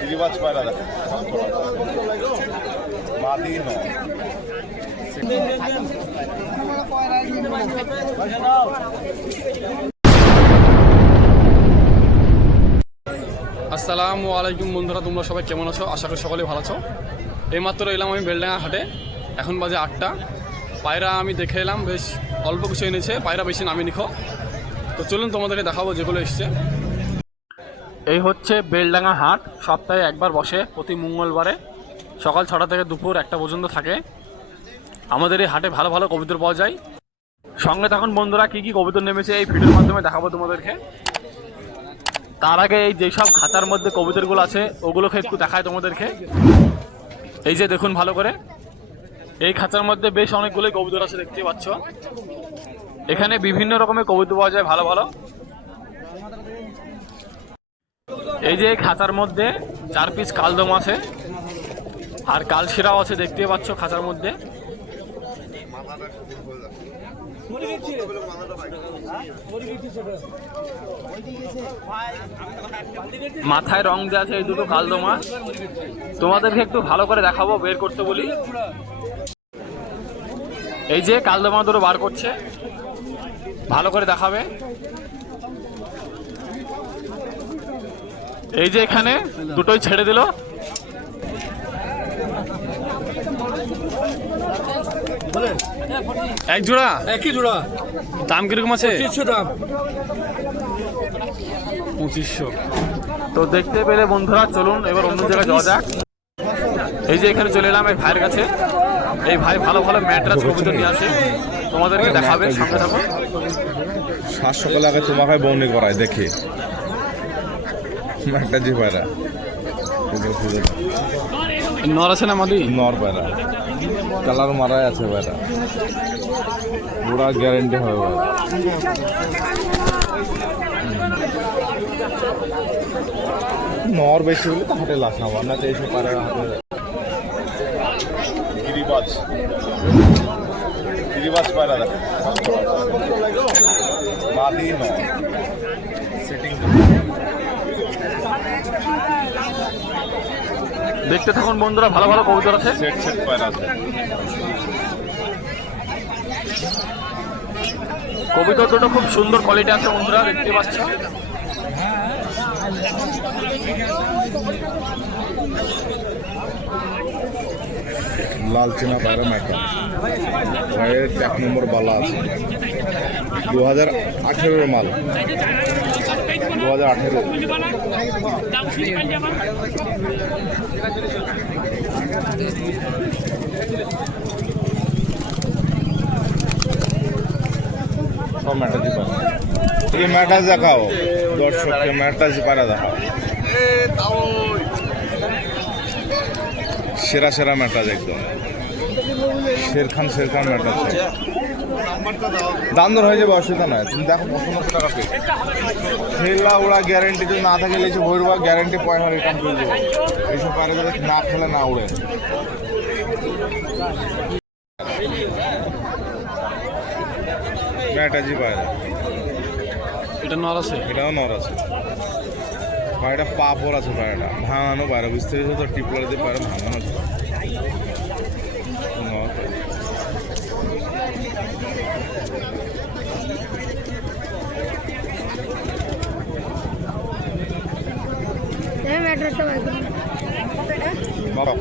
गिरिबाज पायरा देखो मादी नो আসসালামু আলাইকুম বন্ধুরা, তোমরা সবাই কেমন আছো? আশা করি সকলেই ভালো আছো। এইমাত্র এলাম আমি বেলডাঙ্গা হাটে, এখন বাজে 8টা। পায়রা আমি দেখে এলাম, বেশ অল্প কিছু এনেছে, পায়রা বেশি নামি নিখো। তো চলুন তোমাদেরকে দেখাবো যেগুলো এসছে। এই হচ্ছে বেলডাঙ্গা হাট, সপ্তাহে একবার বসে, প্রতি মঙ্গলবারে সকাল 6টা থেকে দুপুর 1টা পর্যন্ত থাকে। আমাদের এই হাটে ভালো ভালো কবুতর পাওয়া যায়। সঙ্গে থাকুন বন্ধুরা, কী কী কবুতর নেমেছে এই ভিডিওর মাধ্যমে দেখাবো তোমাদেরকে। তার আগে এই যেসব খাঁচার মধ্যে কবুতরগুলো আছে ওগুলোকে একটু দেখায় তোমাদেরকে। এই যে দেখুন ভালো করে, এই খাঁচার মধ্যে বেশ অনেকগুলোই কবুতর আছে, দেখতে পাচ্ছ। এখানে বিভিন্ন রকমের কবুতর পাওয়া যায় ভালো ভালো। এই যে খাঁচার মধ্যে 4 পিস কালদম আছে আর কালশিরাও আছে, দেখতে পাচ্ছ খাঁচার মধ্যে। মাথায় রং দেওয়া আছে এই দুটো কালদমা, তোমাদেরকে একটু ভালো করে দেখাবো, বের করতে বলি। এই যে কালদমা দুটো বার করছে, ভালো করে দেখাবে। এই যে এখানে দুটোই ছেড়ে দিল। এক জোড়া, একই জোড়া। দাম কিরকম আছে? 2500 দাম। 2500। তো দেখতে পেলে বন্ধুরা, চলুন এবার অন্য জায়গায় যাওয়া যাক। এই যে এখানে চলে এলাম এই ভাইয়ের কাছে। এই ভাই ভালো ভালো ম্যাট্রাস কবুতর নিয়ে আসে, তোমাদেরকে দেখাবে, সঙ্গে থাকো। 700 টাকা তোমাকে বউনি করায় দেখে একটা জি পায়রা নর আছে না মাদি? নর পায়রা, কালার মারাই আছে পায়রা, পুরা গ্যারেন্টি হবে। নর বেশি হলে তো হাটে লাস আমার না, এইসব পায়রা হাটে। গিরিবাজ গিরিবাজ পায়রা দেখো মাদি নর সেটিং। দেখতে থাকুন বন্ধুরা, ভালো ভালো কবুতর আছে। সেট সেট পায়রা আছে। কবুতর দুটো খুব সুন্দর কোয়ালিটি আছে বন্ধুরা, দেখতে পাচ্ছ। লাল চিনা পায়রা মাইকা ভাইয়ের 1 নম্বর বালা আছে, 2018 মাল, 2018। সব ম্যাটাজি পায়রা, এই ম্যাটাজ দেখাও দর্শককে, ম্যাটাজি পায়রা দেখাও। সেরা সেরা ম্যাটাজ, একদম শেরখান ম্যাটাজ। দাম দর হয়ে যাবে, অসুবিধা নয়। তুমি দেখো 1500 টাকা পেয়ে খেলা ওরা গ্যারেন্টি যদি না থাকে লেছে ভরবা, গ্যারেন্টি পয়সা রিটার্ন করে দেবো। এইসব পায়রা যাতে না খেলে না উড়ে। ম্যাটাজি পায়রা, এটা নর আছে, এটাও নর আছে। পায়রাটা পাপড় আছে, পায়রাটা ভাঙানো পায়রা, বুঝতে পেরেছো তো? টিপলার দিয়ে পায়রা ভাঙানো আছে।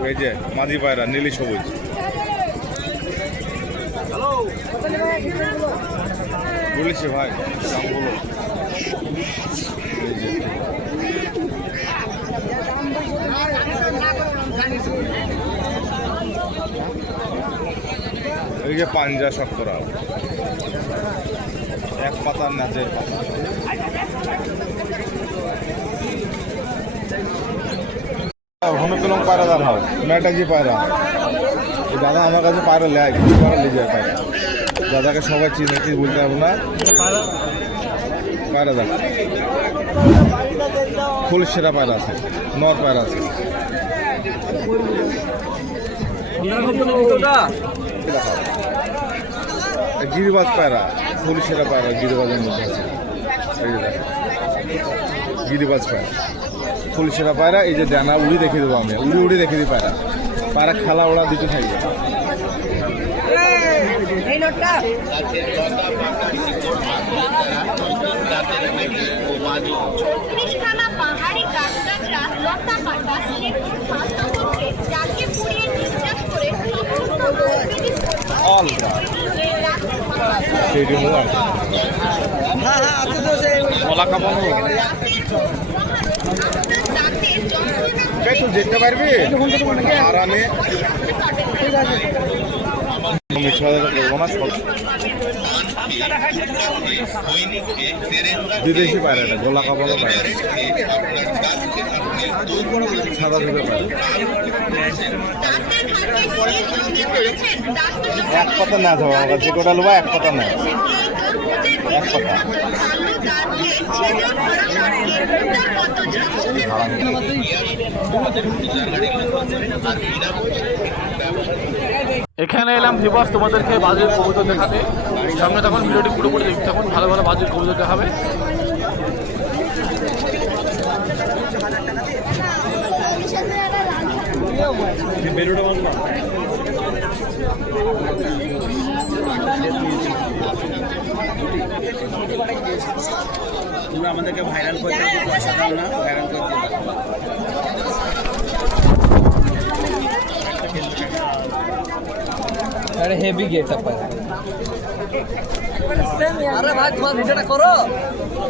এই যে মাঝি পায়রা নীলি সবুজ, বলেছি ভাই দাম বলো। এই যে পাঞ্জা শক্করা, এক পাতার নাচের পাতা। হনুকলম পায়রা দাম হয়, ম্যাটাজি পায়রা। দাদা আমার কাছে পায়রা লেয়, কিছু পায়রা নিয়ে যায় পায়রা। দাদাকে সবাই চিনে, কি বলতে পারবো না। পায়রা দাম ফুল সেরা পায়রা আছে, নর পায়রা আছে। গিরিবাজ পায়রা, পুলিশেরা পায়রা গিরিবাজের মধ্যে আছে। এই যে দেখো, গিরিবাজ পায়রা, পুলিশেরা পায়রা। এই যে ডানা উড়ি দেখে দেবো আমি, উড়ি দেখে দিই পায়রা। পায়রা খেলা ওড়া দিতে থাকবে। পাহাড়ি গাছগাছরা লতা পাতা শেকড় শান্ত করছে, যাকে পুড়িয়ে নিঃশ্বাস করে সম্পূর্ণ কলা কাপানো তুই দেখতে পারবি আরামে। বিদেশি পায়রা, এটা গোলা কাপানো পায়রা, সাদা দুধের পায়রা। এক কথা না যাবো আমার যে কটা লোবা, এক কথা না, এক কথা। এখানে এলাম ভিউয়ার্স তোমাদেরকে বাজির কবুতর দেখাতে। সামনে তখন ভিডিওটি পুরোপুরি দেখতে থাকুন, ভালো ভালো বাজির কবুতর দেখাবে। তোমরা আমাদেরকে ভাইরাল করতে পয়সা দাও না, ভাইরাল করতে अरे हेवी गेटअप है। अरे भाई तुम्हारा ভিডিওটা করো,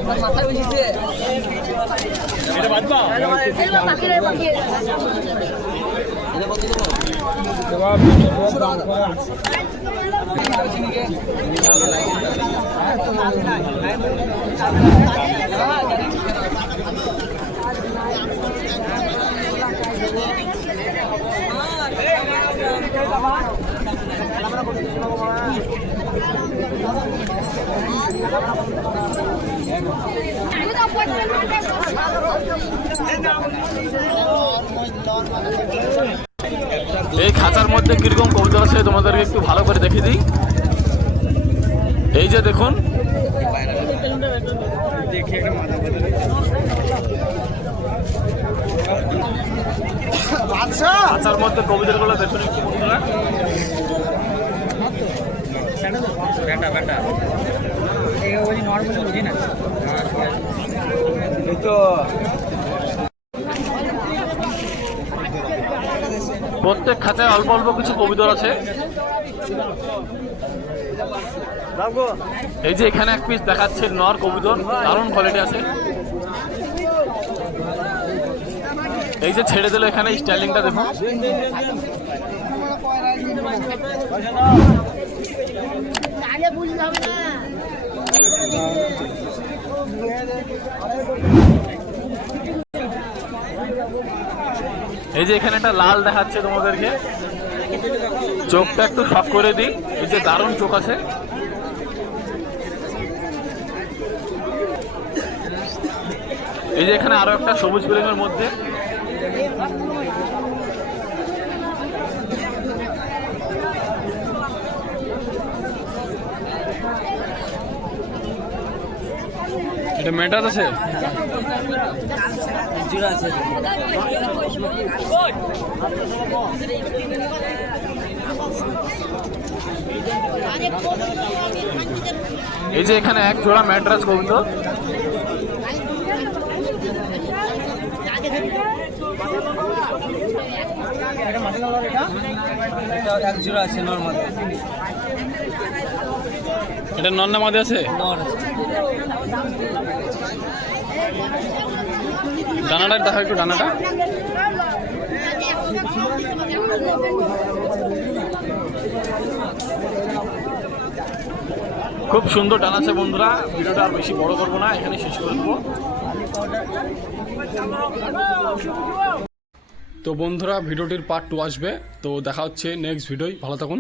মাথা বেশিছে এটা বাদ দাও। এটা বাকিরে বাকিরে এটা বন্ধ করো। জবাব এই খাঁচার মধ্যে কিরকম কবুতর আছে তোমাদেরকে একটু ভালো করে দেখিয়ে দিই। এই যে দেখুন, খাঁচার মধ্যে কবুতরগুলো দেখুন একটু বন্ধুরা। বেটা বেটা এই ওই নরমালি বুঝি না তো। প্রত্যেক খাঁচায় অল্প অল্প কিছু কবুতর আছে। এই যে এখানে এক পিস দেখাচ্ছে নর কবুতর, দারুণ কোয়ালিটি আছে। এই যে ছেড়ে দিল, এখানে স্টাইলিংটা দেখুন। এই যে এখানে একটা লাল দেখাচ্ছে তোমাদেরকে, চোখটা একটু শক করে দিই। এই যে দারুণ চোখ আছে। এই যে এখানে আরো একটা সবুজ বেরেঙের মধ্যে। এটা মেটার আছে, এই যে এখানে এক জোড়া ম্যাড্রাস কবুতর। এটা নর না মাদে আছে? ডানাটা দেখা একটু, ডানাটা খুব সুন্দর ডানা আছে বন্ধুরা। ভিডিওটা আর বেশি বড় করবো না, এখানে শেষ করে দেবো। তো বন্ধুরা ভিডিওটির পার্ট 2 আসবে, তো দেখা হচ্ছে নেক্সট ভিডিওয়। ভালো থাকুন।